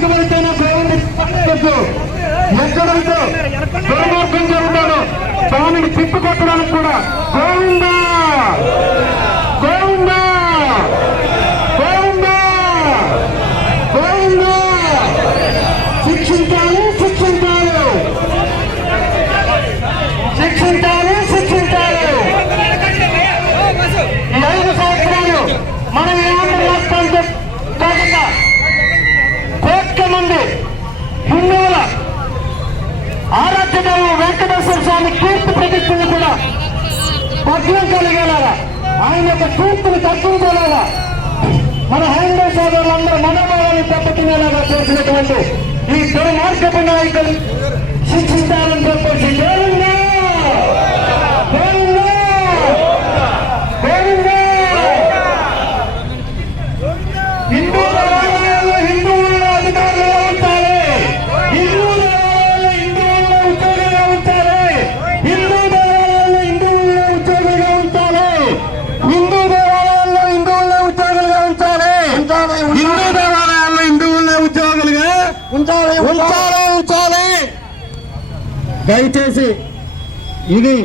వెనుకబడిపోయిన స్వామిని పండగకు ఎక్కడైతే దుర్మార్గం కూడా గోవిందా! కోట్ల మంది హిందువుల ఆరాధ్యదేవు వెంకటేశ్వర స్వామి కీర్తి ప్రతిష్టలు కూడా పద్యం కలిగేలాగా ఆయన యొక్క కీర్తిని తగ్గించేలాగా మన హైందవ సోదరులందరూ మనోభావాన్ని దెబ్బతినేలాగా చేసినటువంటి ఈ దుర్మార్గపు నాయకులు శిక్షించాలని చెప్పేసి దయచేసి ఇది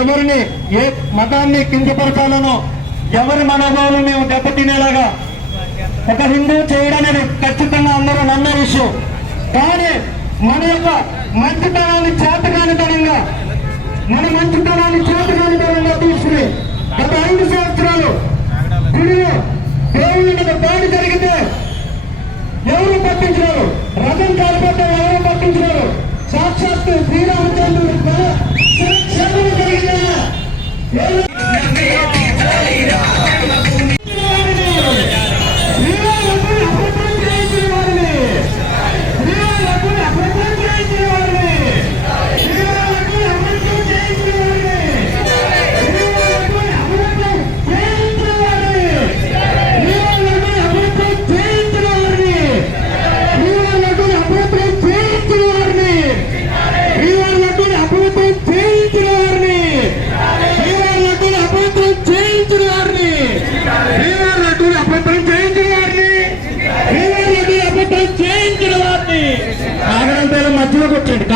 ఎవరిని ఏ మతాన్ని కించపరచాలనో ఎవరి మనోభావాలను మేము దెబ్బతినేలాగా ఒక హిందూ చేయడనేది ఖచ్చితంగా అందరూ నమ్మే విషయం. కానీ మన యొక్క మంచితనాన్ని చేతకానితనంగా మన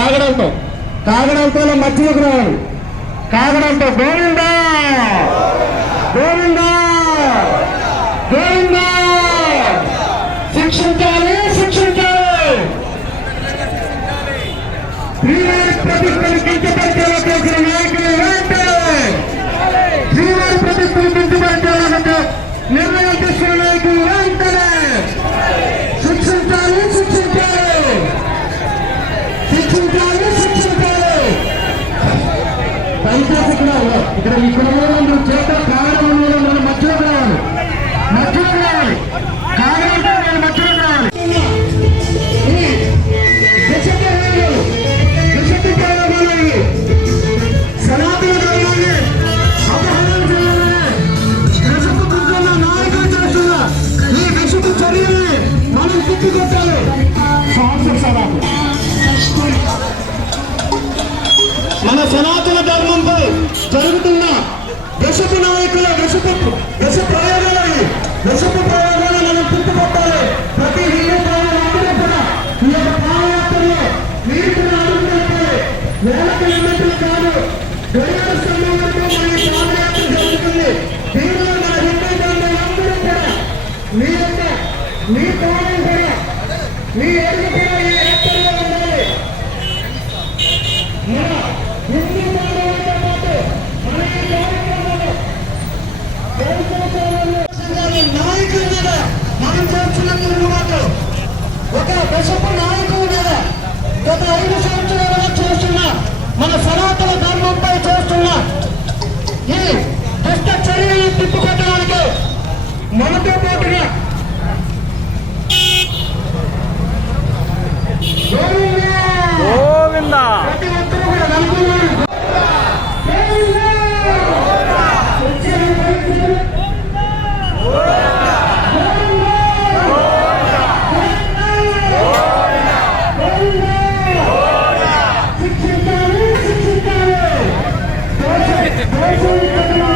కాగడంతో. కాగడంతో మధ్యలోకి రావాలి కాగడంతో గోవిందా! గోవిందా! గోవిందా! శిక్షించాలి శిక్షించాలి! శ్రీవారి ప్రతిష్టలు కించపరిచేలా చేసిన నాయకులు వెంటనే శ్రీవారి ప్రతిష్టలు కించపరిచేలా నిర్ణయం తీసుకున్న నాయకులు దయచేసి ఇక్కడ ఇక్కడ ఈ కుటుంబంలో చేత ప్రారంభంలో సనాతన జరుగుతున్న దశపు నాయకుల దశపు దశ ప్రయోగాలని దశపు ప్రయోగాలను మనం తిప్పుకొట్టాలి. ప్రతి హిందూ ప్రయోగం కూడా ఈ యొక్క పాదయాత్రలో మీరు కూడా అడుగుపెట్టాలి వేల కిలోమీటర్లు కాదు. గడియార స్తంభం వరకు మన పాదయాత్ర జరుగుతుంది. దీనిలో మన హిందూ బంధువులందరూ కూడా మీ యొక్క మీ కోణం కూడా మీ ఎరుగు నాయకుడి మీద మనం చేస్తున్న తిరుగుబాటు ఒక బసపు నాయకుడి మీద గత ఐదు సంవత్సరాలుగా చేస్తున్న మన సనాతన ధర్మంపై చేస్తున్న ఈ దుష్ట చర్యలను తిప్పుకోవడానికి మనతో పాటుగా 大丈夫ですか